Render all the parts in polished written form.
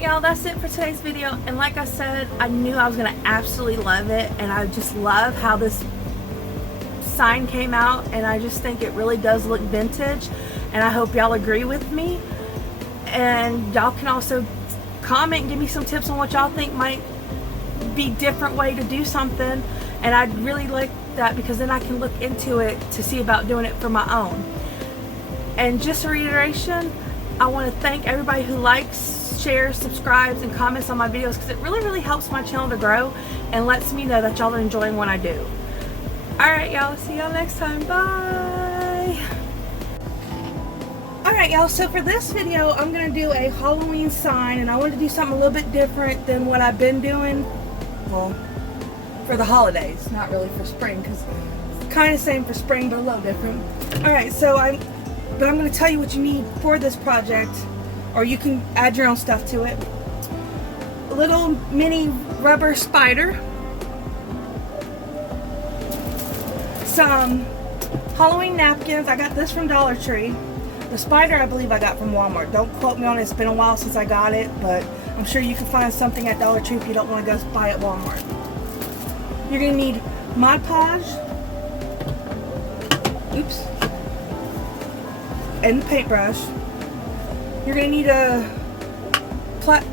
Alright y'all, that's it for today's video, and like I said, I knew I was going to absolutely love it, and I just love how this sign came out, and I just think it really does look vintage, and I hope y'all agree with me. And y'all can also comment and give me some tips on what y'all think might be a different way to do something, and I'd really like that, because then I can look into it to see about doing it for my own. And just a reiteration, I want to thank everybody who likes, shares, subscribes, and comments on my videos, because it really helps my channel to grow and lets me know that y'all are enjoying what I do. Alright y'all, see y'all next time. Bye! Alright y'all, so for this video I'm going to do a Halloween sign, and I wanted to do something a little bit different than what I've been doing, well, for the holidays, not really for spring, because it's kind of same for spring but a little different. Alright, so I'm going to tell you what you need for this project, or you can add your own stuff to it. A little mini rubber spider, some Halloween napkins. I got this from Dollar Tree. The spider I believe I got from Walmart. Don't quote me on it, it's been a while since I got it, but I'm sure you can find something at Dollar Tree if you don't want to go buy at Walmart. You're going to need Mod Podge, oops, and the paintbrush. You're going to need a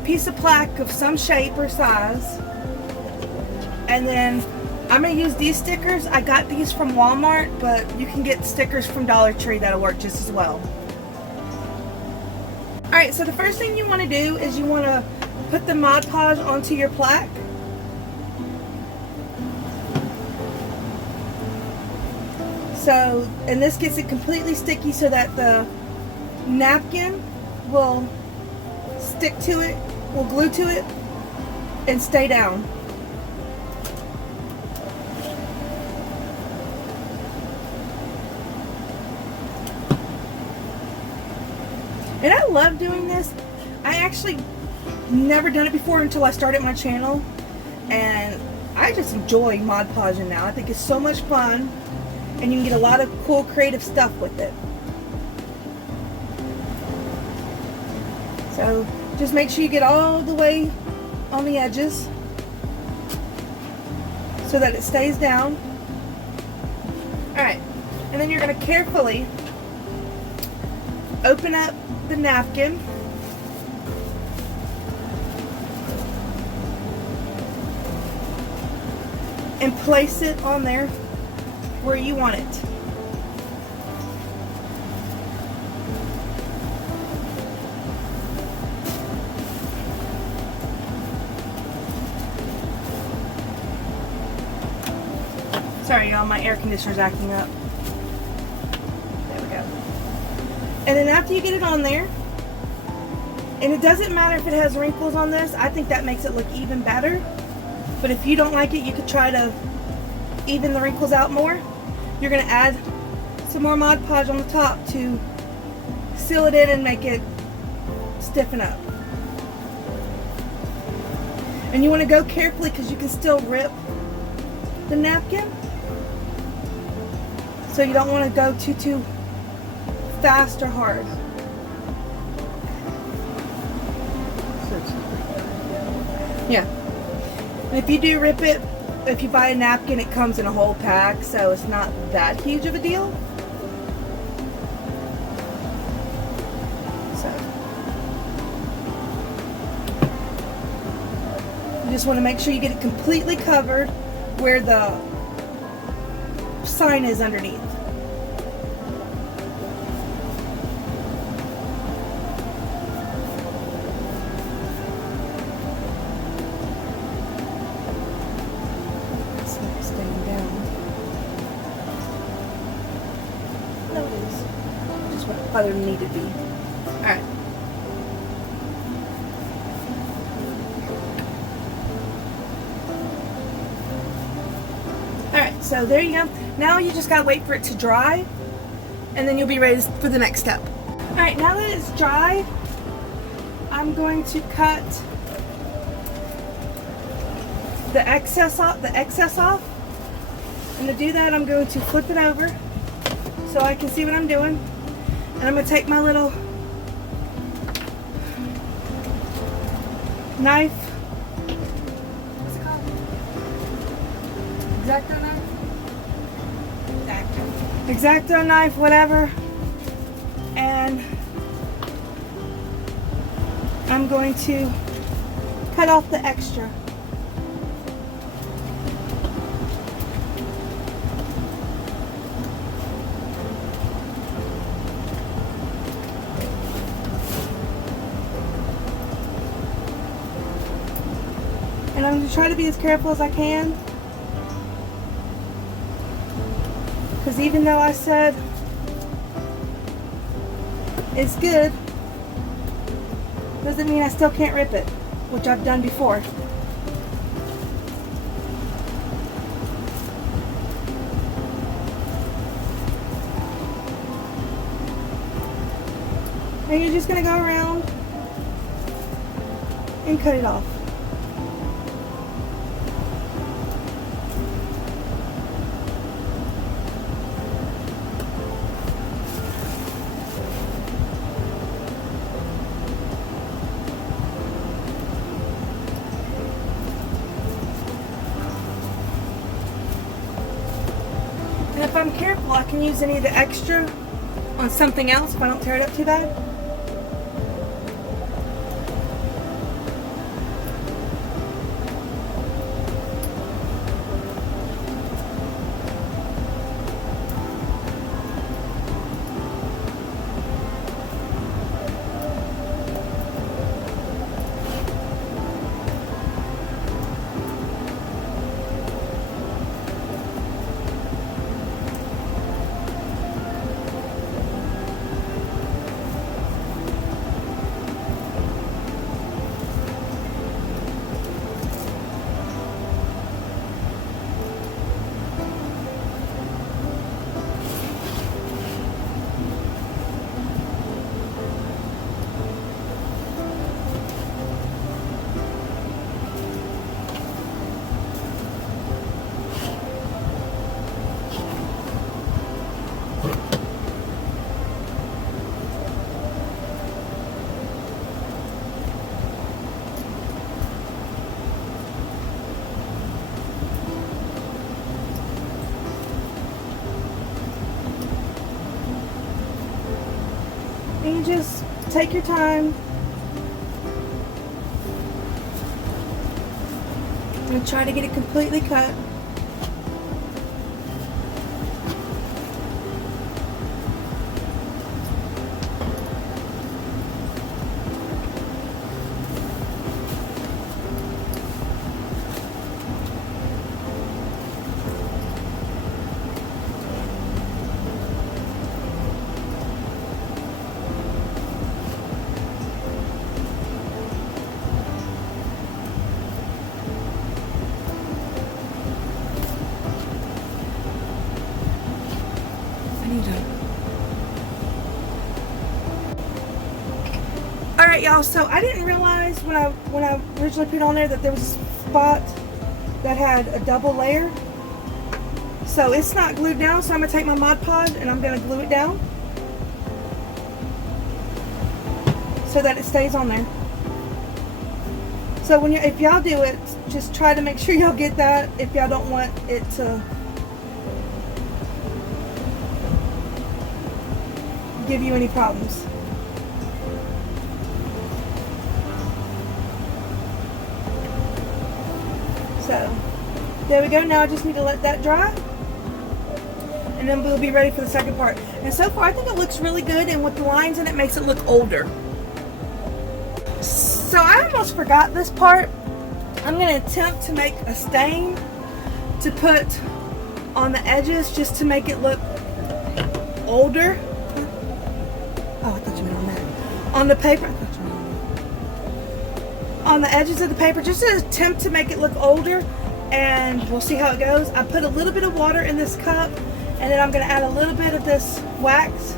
piece of plaque of some shape or size. And then I'm going to use these stickers. I got these from Walmart, but you can get stickers from Dollar Tree that'll work just as well. Alright, so the first thing you want to do is you want to put the Mod Podge onto your plaque. So, and this gets it completely sticky so that the napkin will stick to it, will glue to it, and stay down. And I love doing this. I actually never done it before until I started my channel, and I just enjoy Mod Podging now. I think it's so much fun, and you can get a lot of cool creative stuff with it. So just make sure you get all the way on the edges so that it stays down. Alright, and then you're going to carefully open up the napkin and place it on there where you want it. Sorry y'all, my air conditioner's acting up. There we go. And then after you get it on there, and it doesn't matter if it has wrinkles on this, I think that makes it look even better. But if you don't like it, you could try to even the wrinkles out more. You're going to add some more Mod Podge on the top to seal it in and make it stiffen up. And you want to go carefully because you can still rip the napkin. So you don't want to go too fast or hard. Yeah. And if you do rip it, if you buy a napkin, it comes in a whole pack, so it's not that huge of a deal. So you just want to make sure you get it completely covered where the sign is underneath. Other than need to be. Alright. Alright, so there you go. Now you just gotta wait for it to dry, and then you'll be ready for the next step. Alright, now that it's dry, I'm going to cut the excess off. And to do that, I'm going to flip it over so I can see what I'm doing. And I'm going to take my little knife. What's it called? X-Acto knife? X-Acto knife, whatever. And I'm going to cut off the extra. And I'm going to try to be as careful as I can. Because even though I said it's good, doesn't mean I still can't rip it, which I've done before. And you're just going to go around and cut it off. And if I'm careful, I can use any of the extra on something else if I don't tear it up too bad. And you just take your time and try to get it completely cut. Alright y'all, so I didn't realize when I originally put it on there that there was a spot that had a double layer. So it's not glued down, so I'm going to take my Mod Podge and I'm going to glue it down so that it stays on there. So if y'all do it, just try to make sure y'all get that if y'all don't want it to give you any problems. So there we go. Now I just need to let that dry and then we'll be ready for the second part. And so far I think it looks really good, and with the lines in it makes it look older. So I almost forgot this part. I'm going to attempt to make a stain to put on the edges just to make it look older. Oh, I thought you meant on that. On the paper. I thought you meant on that. On the edges of the paper, just to attempt to make it look older, and we'll see how it goes. I put a little bit of water in this cup, and then I'm going to add a little bit of this wax.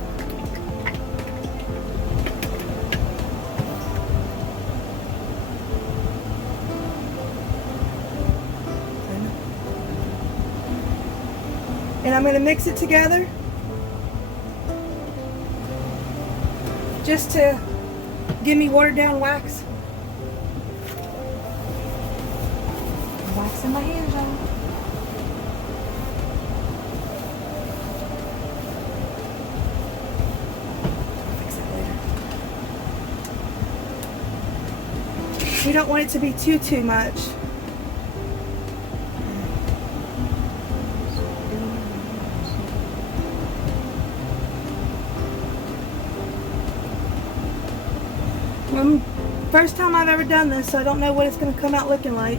And I'm going to mix it together just to give me watered down wax. Waxing my hands, y'all. Fix that later. We don't want it to be too much. First time I've ever done this, so I don't know what it's going to come out looking like.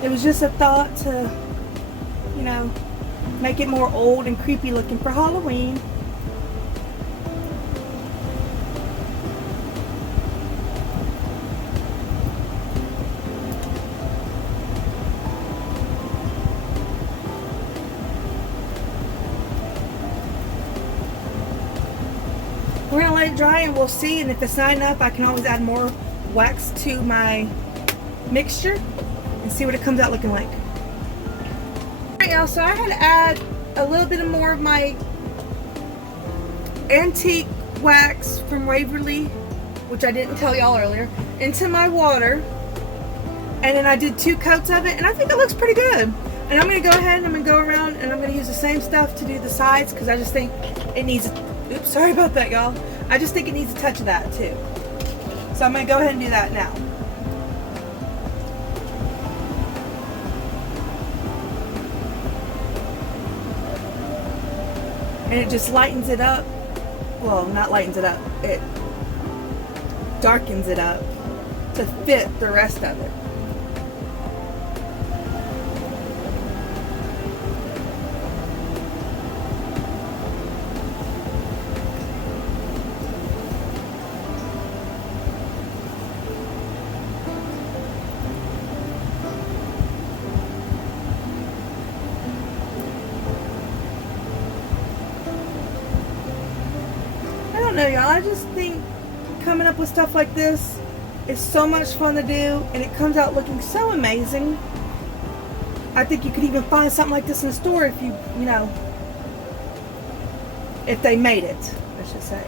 It was just a thought to, you know, make it more old and creepy looking for Halloween. We're gonna let it dry and we'll see, and if it's not enough, I can always add more wax to my mixture and see what it comes out looking like. Alright y'all, so I had to add a little bit more of my antique wax from Waverly, which I didn't tell y'all earlier, into my water. And then I did 2 coats of it, and I think it looks pretty good. And I'm going to go ahead and I'm going to go around and I'm going to use the same stuff to do the sides, because I just think it needs, oops, sorry about that y'all. I just think it needs a touch of that too. So I'm going to go ahead and do that now. And it just lightens it up. Well, not lightens it up. It darkens it up to fit the rest of it. No, y'all, I just think coming up with stuff like this is so much fun to do, and it comes out looking so amazing. I think you could even find something like this in the store if you know, if they made it, I should say.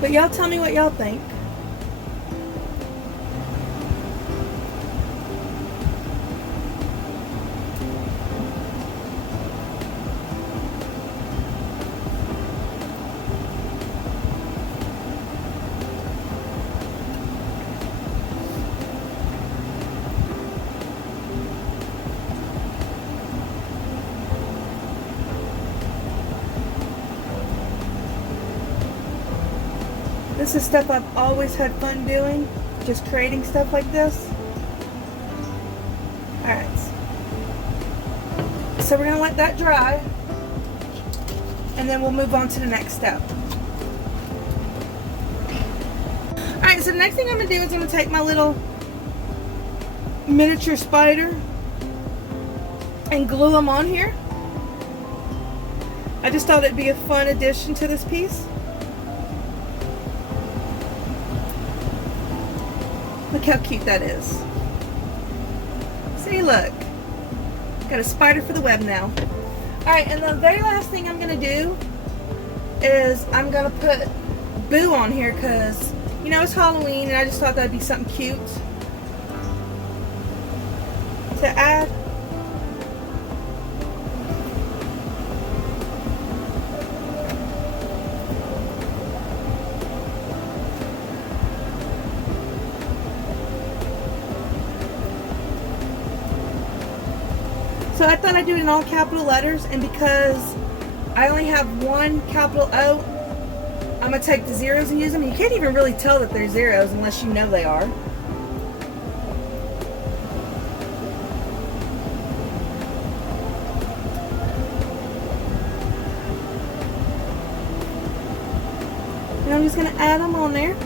But y'all tell me what y'all think. This is stuff I've always had fun doing, just creating stuff like this. Alright, so we're going to let that dry, and then we'll move on to the next step. Alright, so the next thing I'm going to do is I'm going to take my little miniature spider and glue them on here. I just thought it'd be a fun addition to this piece. Look how cute that is. See, look. Got a spider for the web now. Alright, and the very last thing I'm going to do is I'm going to put Boo on here because, you know, it's Halloween and I just thought that'd be something cute to add. So I thought I'd do it in all capital letters, and because I only have one capital O, I'm going to take the zeros and use them. You can't even really tell that they're zeros unless you know they are. And I'm just going to add them on there.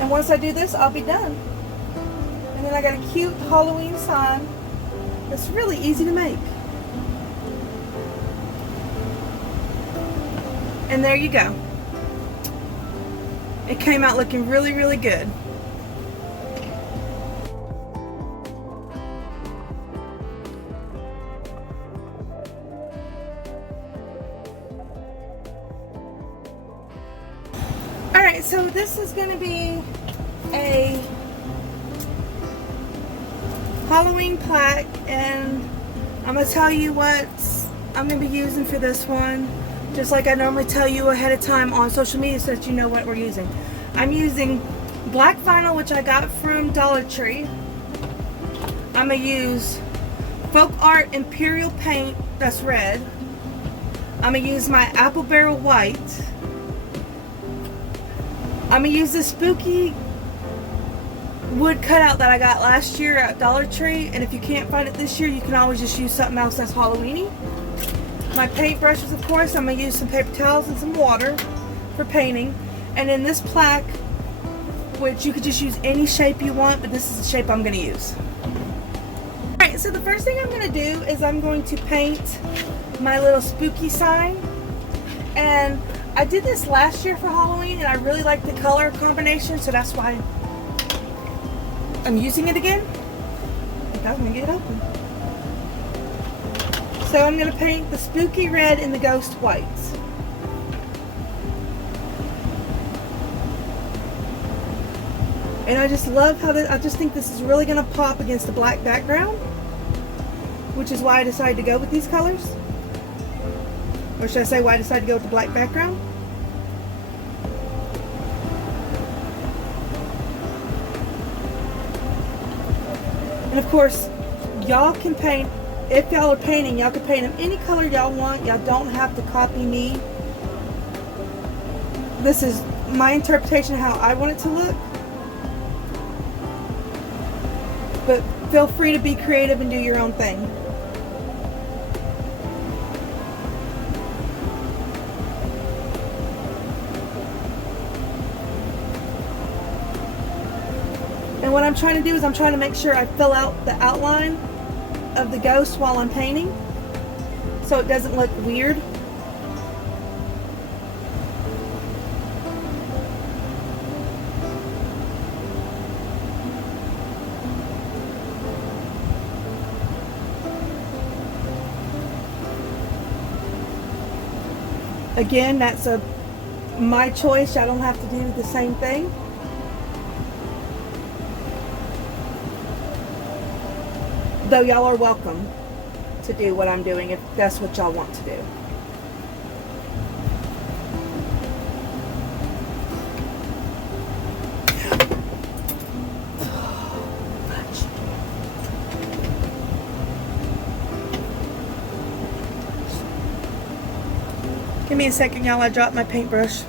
And once I do this, I'll be done. And then I got a cute Halloween sign that's really easy to make. And there you go. It came out looking really, really good. Alright, so this is going to be a Halloween plaque, and I'm going to tell you what I'm going to be using for this one, just like I normally tell you ahead of time on social media so that you know what we're using. I'm using black vinyl, which I got from Dollar Tree. I'm going to use Folk Art Imperial paint, that's red. I'm going to use my Apple Barrel white. I'm going to use this spooky wood cutout that I got last year at Dollar Tree, and if you can't find it this year, you can always just use something else that's Halloween-y. My paint brushes, of course, I'm going to use some paper towels and some water for painting. And then this plaque, which you could just use any shape you want, but this is the shape I'm going to use. Alright, so the first thing I'm going to do is I'm going to paint my little spooky sign. And I did this last year for Halloween, and I really like the color combination, so that's why I'm using it again. I think I'm going to get it open. So I'm going to paint the spooky red and the ghost whites. And I just love how I just think this is really going to pop against the black background, which is why I decided to go with these colors. Or should I say why I decided to go with the black background? And of course, y'all can paint, if y'all are painting, y'all can paint them any color y'all want. Y'all don't have to copy me. This is my interpretation of how I want it to look. But feel free to be creative and do your own thing. And what I'm trying to do is I'm trying to make sure I fill out the outline of the ghost while I'm painting, so it doesn't look weird. Again, that's my choice. I don't have to do the same thing. Though y'all are welcome to do what I'm doing if that's what y'all want to do. Give me a second, y'all. I dropped my paintbrush.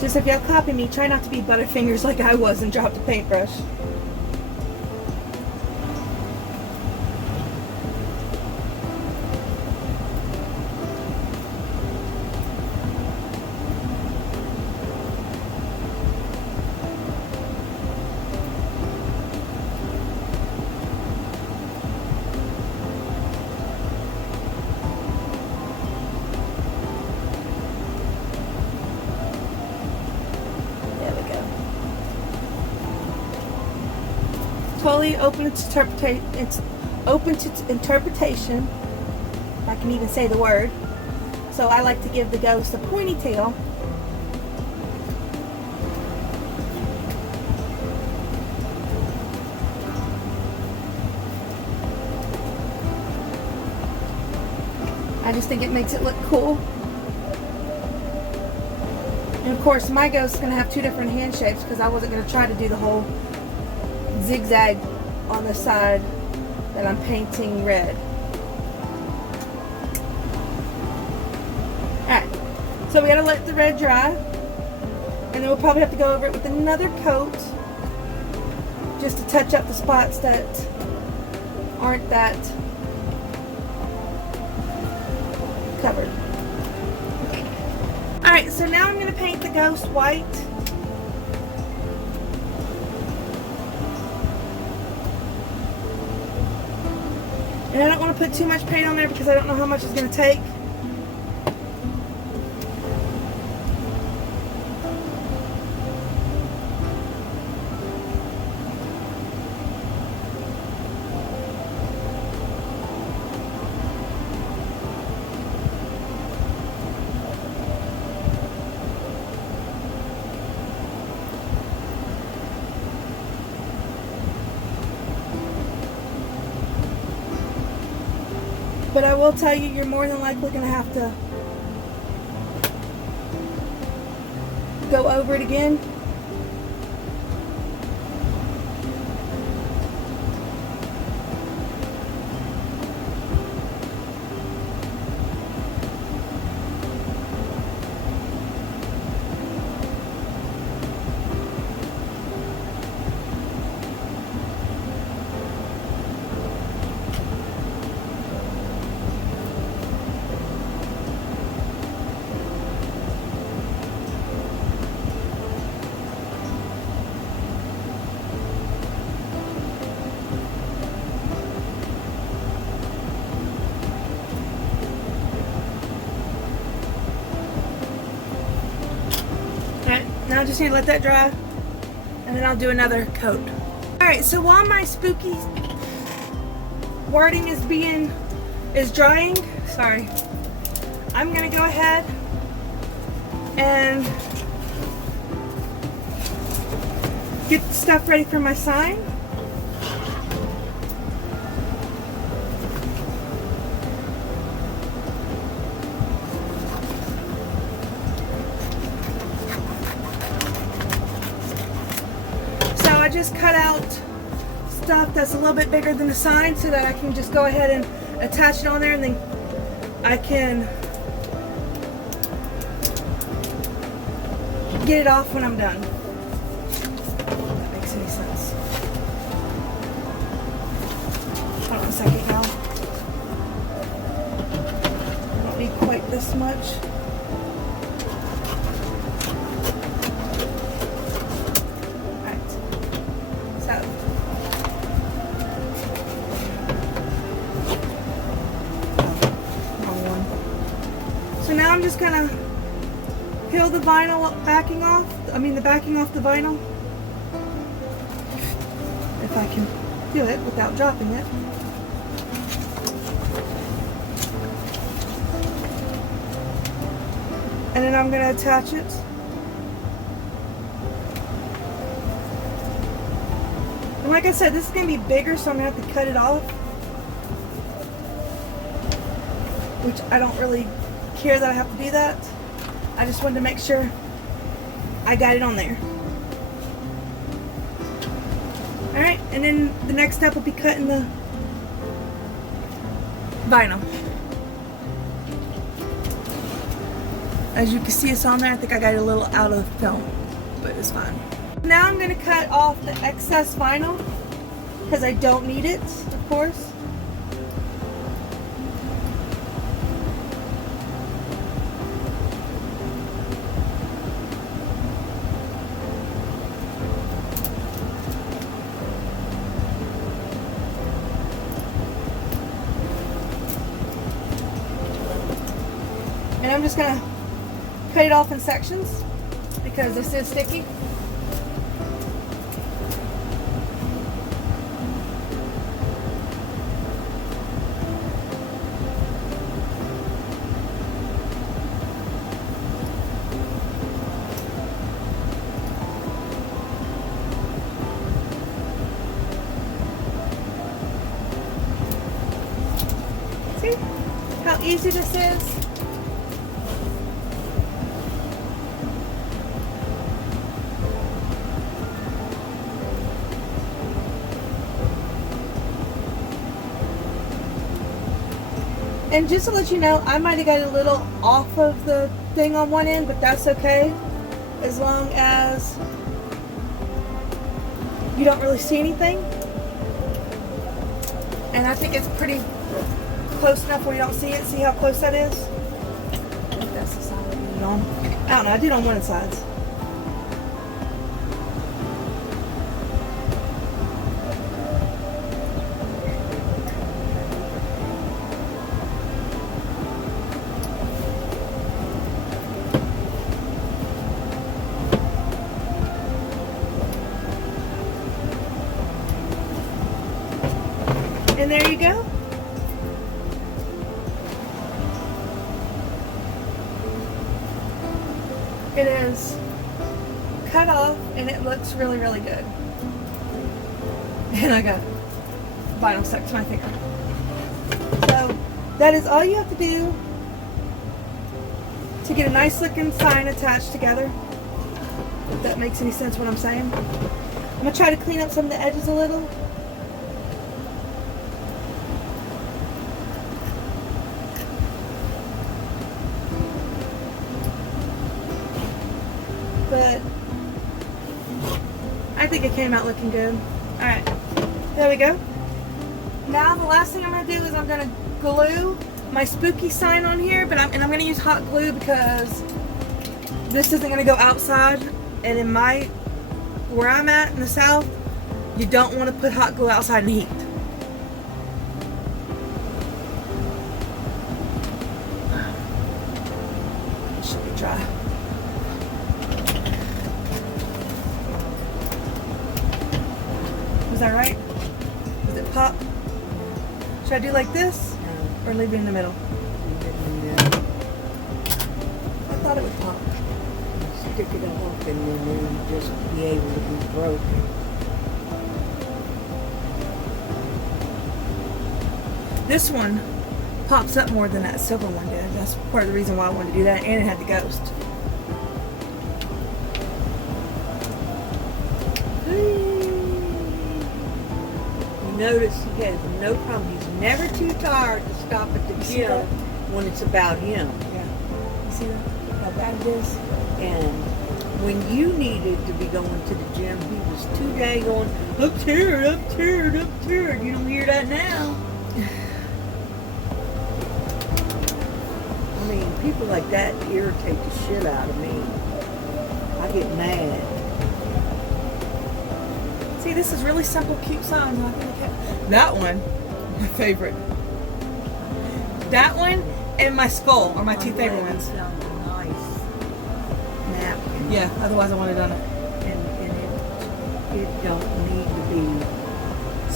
Just if y'all copy me, try not to be butterfingers like I was and drop the paintbrush. Totally open to interpretation. It's open to interpretation. If I can even say the word. So I like to give the ghost a pointy tail. I just think it makes it look cool. And of course, my ghost is going to have two different hand shapes because I wasn't going to try to do the whole zigzag on the side that I'm painting red. Alright, So we gotta let the red dry, and then we'll probably have to go over it with another coat just to touch up the spots that aren't that covered. Alright, so now I'm going to paint the ghost white. And I don't want to put too much paint on there because I don't know how much it's going to take. But I will tell you, you're more than likely going to have to go over it again. Now I just need to let that dry, and then I'll do another coat. Alright, so while my spooky wording is drying, sorry, I'm gonna go ahead and get the stuff ready for my sign. I just cut out stuff that's a little bit bigger than the sign so that I can just go ahead and attach it on there, and then I can get it off when I'm done. If that makes any sense. Hold on a second, y'all. I don't need quite this much. So now I'm just gonna peel the vinyl backing off. The backing off the vinyl. If I can do it without dropping it. And then I'm gonna attach it. And like I said, this is gonna be bigger, so I'm gonna have to cut it off. Which I don't really care that I have to do that. I just wanted to make sure I got it on there. Alright, and then the next step will be cutting the vinyl. As you can see, it's on there. I think I got it a little out of film, but it's fine. Now I'm going to cut off the excess vinyl because I don't need it, of course. And I'm just going to cut it off in sections because this is sticky. See how easy this is? And just to let you know, I might have got a little off of the thing on one end, but that's okay. As long as you don't really see anything. And I think it's pretty close enough where you don't see it. See how close that is? I think that's the side I did it on. I don't know, I did on one of the sides. And there you go. It is cut off and it looks really, really good. And I got vinyl stuck to my finger. So that is all you have to do to get a nice looking sign attached together. If that makes any sense what I'm saying. I'm going to try to clean up some of the edges a little. But I think it came out looking good. Alright, there we go. Now the last thing I'm going to do is I'm going to glue my spooky sign on here, but I'm going to use hot glue because this isn't going to go outside, and in where I'm at in the south, you don't want to put hot glue outside in the heat. It should be dry. Is that right? Does it pop? Should I do like this? Or leave it in the middle? I thought it would pop. Stick it off and then it'll just be able to be broken. This one pops up more than that silver one did. That's part of the reason why I wanted to do that, and it had the ghost. Notice he has no problem. He's never too tired to stop at the gym when it's about him. Yeah. You see that? How bad it is? And when you needed to be going to the gym, he was too dang going, I'm tired, I'm tired, I'm tired. You don't hear that now. I mean, people like that irritate the shit out of me. I get mad. See, this is really simple, cute sign. That one, my favorite. That one and my skull are my two favorite ones. Nice napkin. Yeah, otherwise I would have done it. And it don't need to be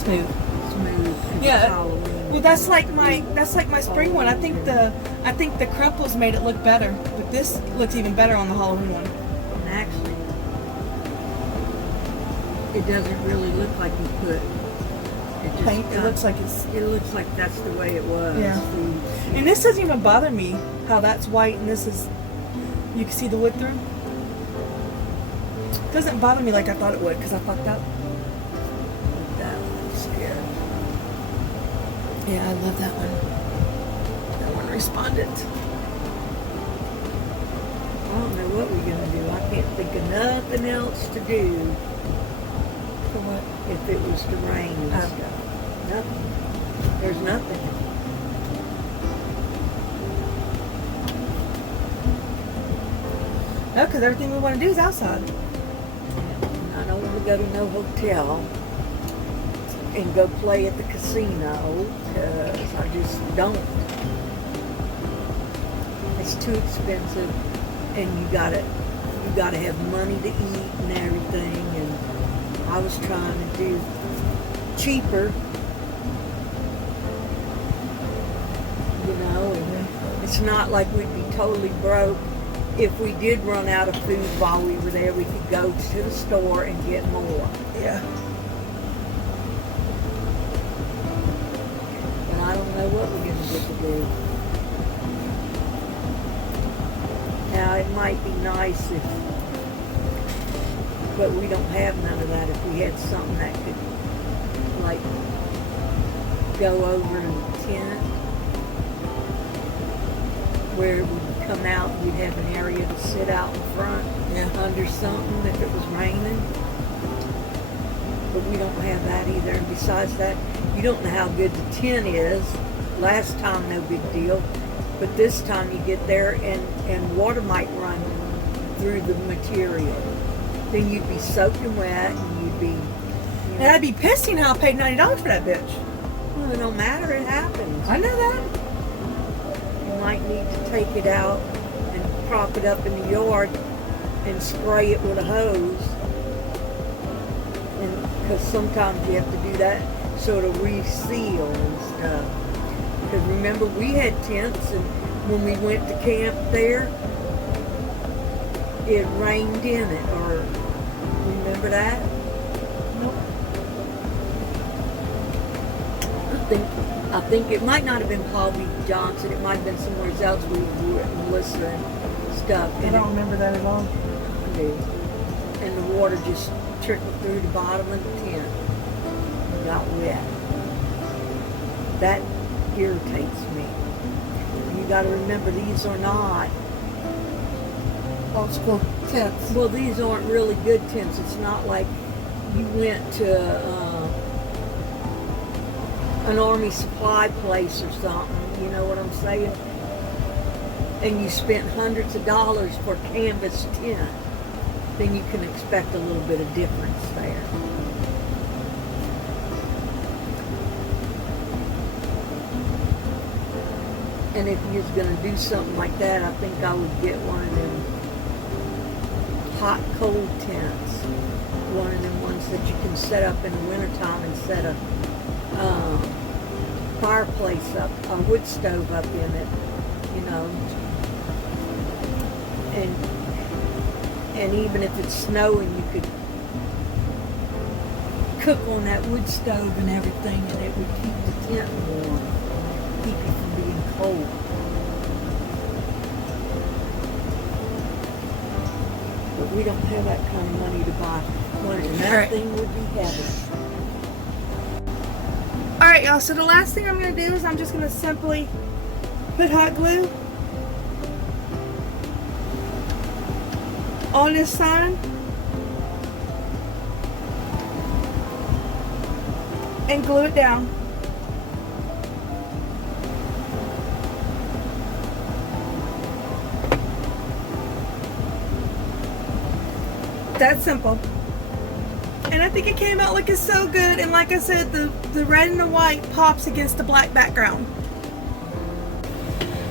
Smooth. 'cause Yeah. it's Halloween. Well, that's like my spring one. I think the crumples made it look better, but this looks even better on the Halloween one. And actually, it doesn't really look like you put it just Paint. It looks like it's. It looks like that's the way it was. Yeah. See? And this doesn't even bother me how that's white and this is. You can see the wood through. It doesn't bother me like I thought it would because I fucked up. That one's scared. Yeah, I love that one. That one responded. I don't know what we're gonna do. I can't think of nothing else to do For what? if it was to rain and Oh. stuff. Nothing. There's nothing. No, because everything we want to do is outside. I don't want to go to no hotel and go play at the casino because I just don't. It's too expensive, and you gotta have money to eat and everything. And I was trying to do cheaper, you know. And it's not like we'd be totally broke. If we did run out of food while we were there, we could go to the store and get more. Yeah. And I don't know what we're going to get to do. Now, it might be nice if, but we don't have none of that. If we had something that could, like, go over to the tent. where it would come out and you'd have an area to sit out in front under something if it was raining. But we don't have that either. And besides that, you don't know how good the tin is. Last time, no big deal. But this time you get there and water might run through the material. Then you'd be soaking wet and you'd be... And I'd be pissing how I paid $90 for that bitch. Well, it don't matter. It happens. I know that. You might need to take it out and prop it up in the yard and spray it with a hose. Because sometimes you have to do that sort of reseal and stuff. Because remember, we had tents, and when we went to camp there, it rained in it. Or remember that? Nope. I think it might not have been Paul B. Johnson. It might have been somewhere else we were at Melissa and stuff. I don't remember that at all. I do. And the water just trickled through the bottom of the tent and got wet. That irritates me. You got to remember, these are not Old school tents. well, these aren't really good tents. It's not like you went to an army supply place or something, you know what I'm saying? And you spent hundreds of dollars for a canvas tent. Then you can expect a little bit of difference there. And if you was going to do something like that, I think I would get one of them hot, cold tents. One of them ones that you can set up in the wintertime and set a fireplace up, a wood stove up in it, you know. And even if it's snowing, you could cook on that wood stove and everything, and it would keep the tent warm, keep you from being cold. But we don't have that kind of money to buy one, and that thing would be heavy. Alright, y'all, so the last thing I'm going to do is I'm just going to simply put hot glue on this sign and glue it down. That's simple. And I think it came out looking so good, and like I said, the red and the white pops against the black background.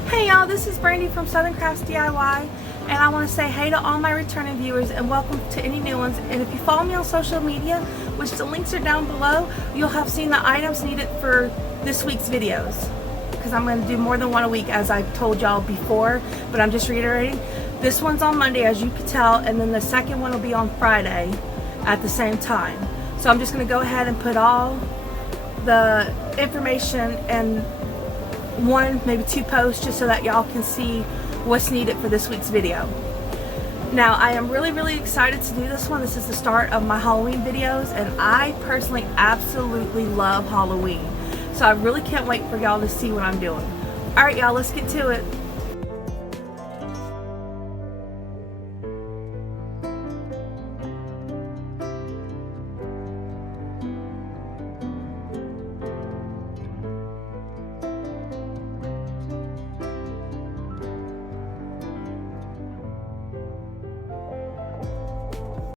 Hey y'all, this is Brandy from Southern Crafts DIY, and I want to say hey to all my returning viewers and welcome to any new ones. And if you follow me on social media, which the links are down below, you'll have seen the items needed for this week's videos. Because I'm going to do more than one a week, as I've told y'all before, but I'm just reiterating. This one's on Monday, as you can tell, and then the second one will be on Friday at the same time. So I'm just going to go ahead and put all the information in one, maybe two posts, just so that y'all can see what's needed for this week's video. Now, I am really excited to do this one. This is the start of my Halloween videos, and I personally absolutely love Halloween. So I really can't wait for y'all to see what I'm doing. Alright y'all, let's get to it.